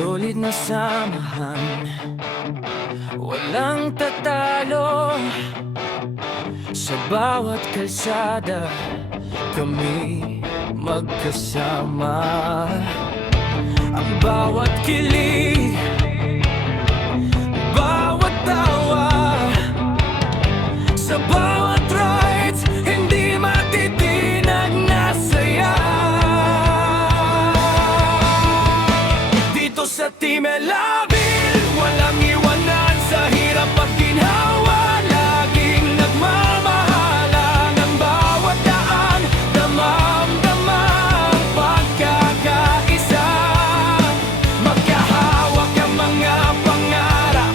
Solid na samahan, walang tatalo. Sa bawat kalsada, kami magkasama. Ang bawat kilig, bawat tawa, sa bawat rides, hindi matitinag na saya. Dito sa Team Elavil, walang iwanan sa hirap at ginhawa. Laging nagmamahalan ang bawat daan, damam-dama ang pagkakaisa. Magkahawak ang mga pangarap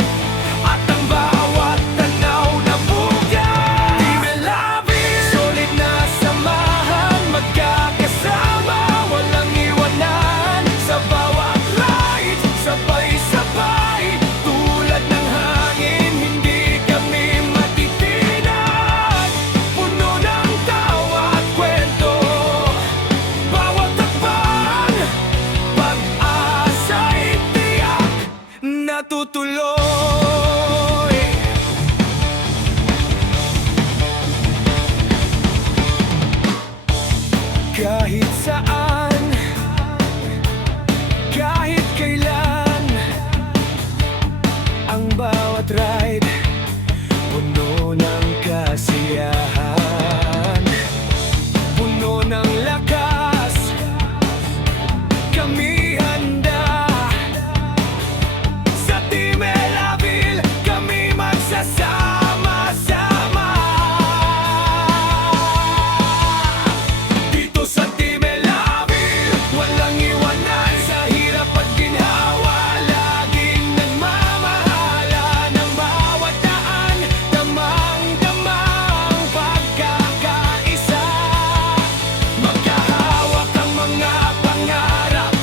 at ang bawat tanaw na bugay. Team Elavil, solid na samahan, magkakasama, walang iwanan. Sa bawat ride, sabay-sabay, tulad ng hangin, hindi kami matitinag. Puno ng tawa at kwento, bawat takpan, pag-asa'y tiyak natutuloy. Kahit saan, kahit kailan, ang bawat ride puno ng kasiyahan, puno ng lakas. Kami handa sa Team Elavil, kami magsasama-sama. Dito sa Team Elavil, walang iwanan sa hirap at ginhawa. Laging nagmamahalan ang bawat daan, damang-dama ang pagkakaisa. Magkahawak ang mga pangarap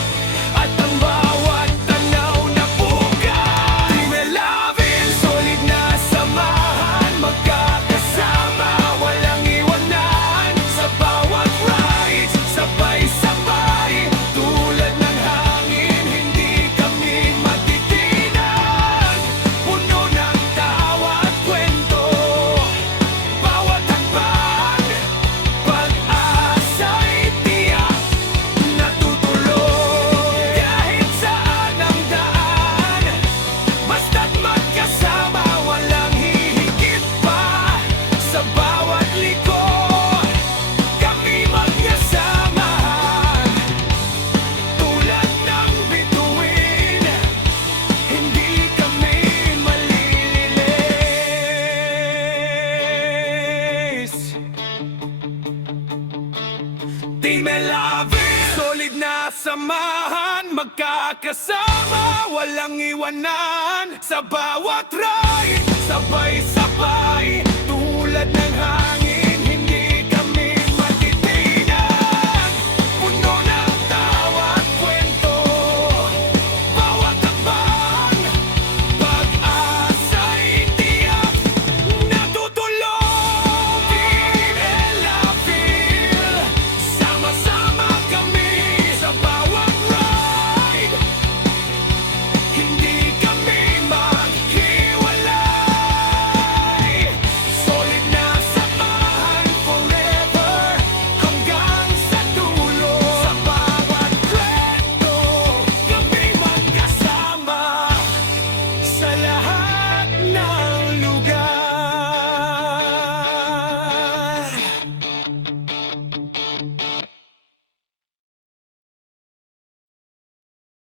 at ang bawat tanaw na bugay. Team Elavil, solid na samahan, magkakasama, walang iwanan. Sa bawat rides, sabay-sabay, tulad ng hangin, hindi kami matitinag. Puno ng tawa at kwento, bawat hakbang, pag-asa'y tiyak natutuloy. Kahit saan ang daan, basta't magkasama, walang hihigit pa. Sa bawat liko, kami magkasamahan. Tulad ng bituin, hindi kami malililis. Team Elavil, solid na samahan, magkakasama, walang iwanan. Sa bawat ride, sabay-sabay, tulad ng